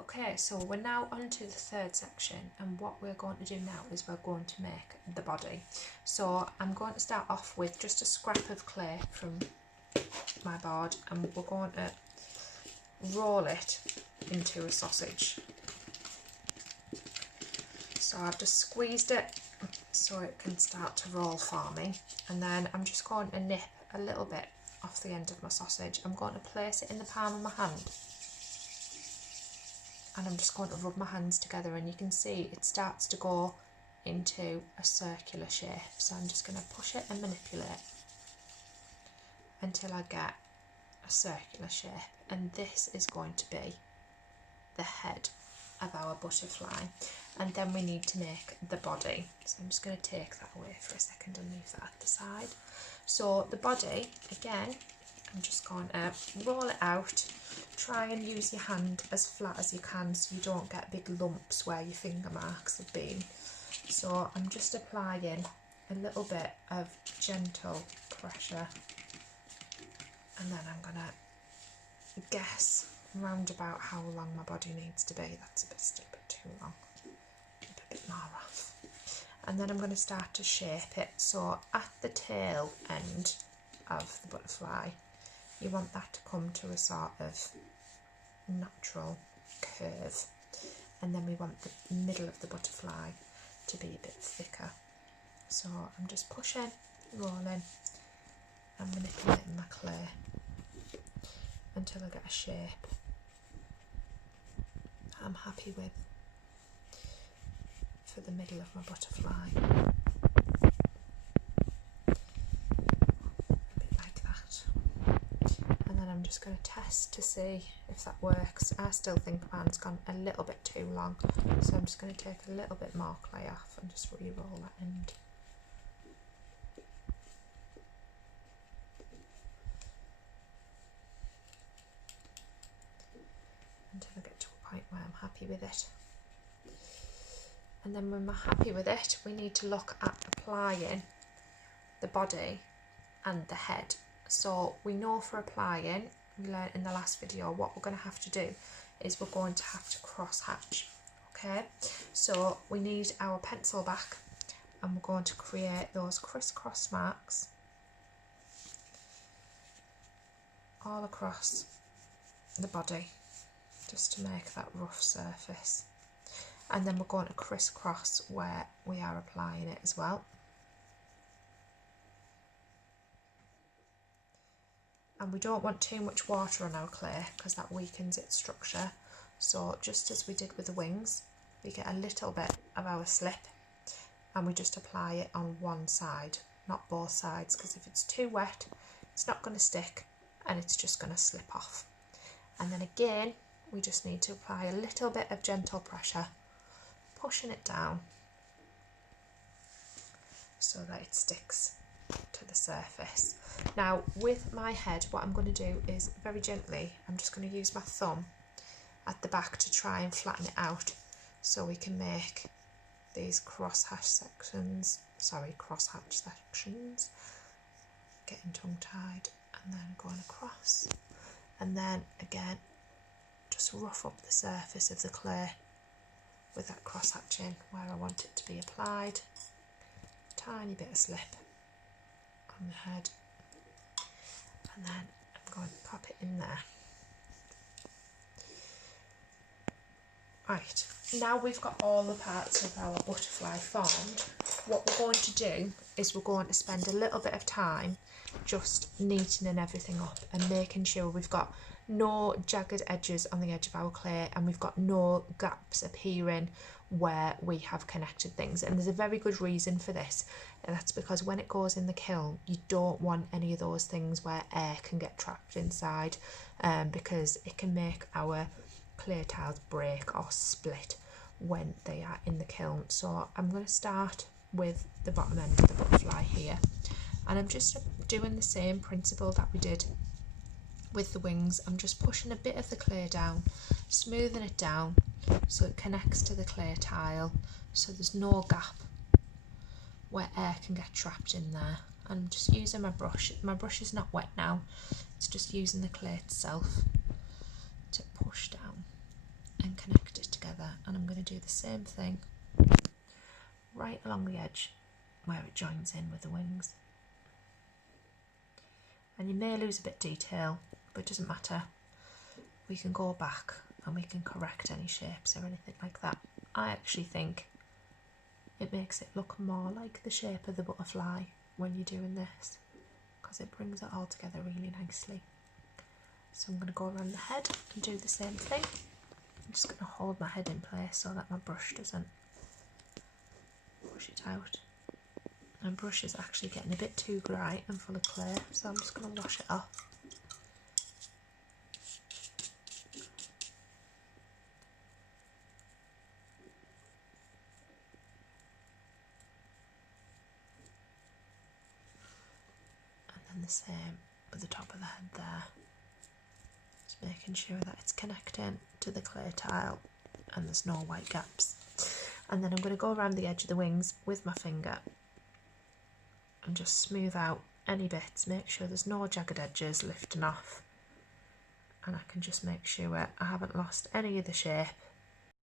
Okay, so we're now on to the third section, and what we're going to do now is we're going to make the body. So I'm going to start off with just a scrap of clay from my board, and we're going to roll it into a sausage. So I've just squeezed it so it can start to roll for me, and then I'm just going to nip a little bit off the end of my sausage. I'm going to place it in the palm of my hand, and I'm just going to rub my hands together, and you can see it starts to go into a circular shape. So I'm just going to push it and manipulate until I get a circular shape, and this is going to be the head of our butterfly. And then we need to make the body, so I'm just going to take that away for a second and leave that at the side. So the body, again, I'm just going to roll it out. Try and use your hand as flat as you can so you don't get big lumps where your finger marks have been. So I'm just applying a little bit of gentle pressure, and then I'm going to guess round about how long my body needs to be. That's still a bit too long. A bit more off. And then I'm going to start to shape it. So at the tail end of the butterfly, you want that to come to a sort of natural curve, and then we want the middle of the butterfly to be a bit thicker. So I'm just pushing, rolling and manipulating my clay until I get a shape I'm happy with for the middle of my butterfly. A bit like that. And then I'm just going to test to see if that works. I still think mine's gone a little bit too long, so I'm just going to take a little bit more clay off and just re-roll that end. Until I get to a point where I'm happy with it. And then when we're happy with it, we need to look at applying the body and the head. So we know for applying, we learned in the last video, what we're going to have to do is we're going to have to cross hatch. Okay, so we need our pencil back, and we're going to create those crisscross marks all across the body, just to make that rough surface. And then we're going to crisscross where we are applying it as well. And we don't want too much water on our clay because that weakens its structure. So just as we did with the wings, we get a little bit of our slip and we just apply it on one side, not both sides, because if it's too wet, it's not going to stick and it's just going to slip off. And then again, we just need to apply a little bit of gentle pressure, pushing it down so that it sticks to the surface. Now with my head, what I'm going to do is very gently, I'm just going to use my thumb at the back to try and flatten it out so we can make these crosshatch sections, getting tongue tied, and then going across, and then again just rough up the surface of the clay with that cross hatching where I want it to be applied. Tiny bit of slip on the head, and then I'm going to pop it in there. Right, now we've got all the parts of our butterfly formed, what we're going to do is we're going to spend a little bit of time just neatening everything up and making sure we've got no jagged edges on the edge of our clay, and we've got no gaps appearing where we have connected things. And there's a very good reason for this, and that's because when it goes in the kiln, you don't want any of those things where air can get trapped inside, because it can make our clay tiles break or split when they are in the kiln. So I'm going to start with the bottom end of the butterfly here, and I'm just doing the same principle that we did with the wings. I'm just pushing a bit of the clay down, smoothing it down so it connects to the clay tile, so there's no gap where air can get trapped in there. I'm just using my brush. My brush is not wet now, it's just using the clay itself to push down and connect going to do the same thing right along the edge where it joins in with the wings. And you may lose a bit of detail, but it doesn't matter. We can go back and we can correct any shapes or anything like that. I actually think it makes it look more like the shape of the butterfly when you're doing this, because it brings it all together really nicely. So I'm going to go around the head and do the same thing. I'm just going to hold my head in place so that my brush doesn't push it out. My brush is actually getting a bit too dry and full of clay, so I'm just going to wash it off. And then the same with the top of the head there. Just making sure that it's connecting to the clay tile and there's no white gaps. And then I'm going to go around the edge of the wings with my finger and just smooth out any bits, make sure there's no jagged edges lifting off, and I can just make sure I haven't lost any of the shape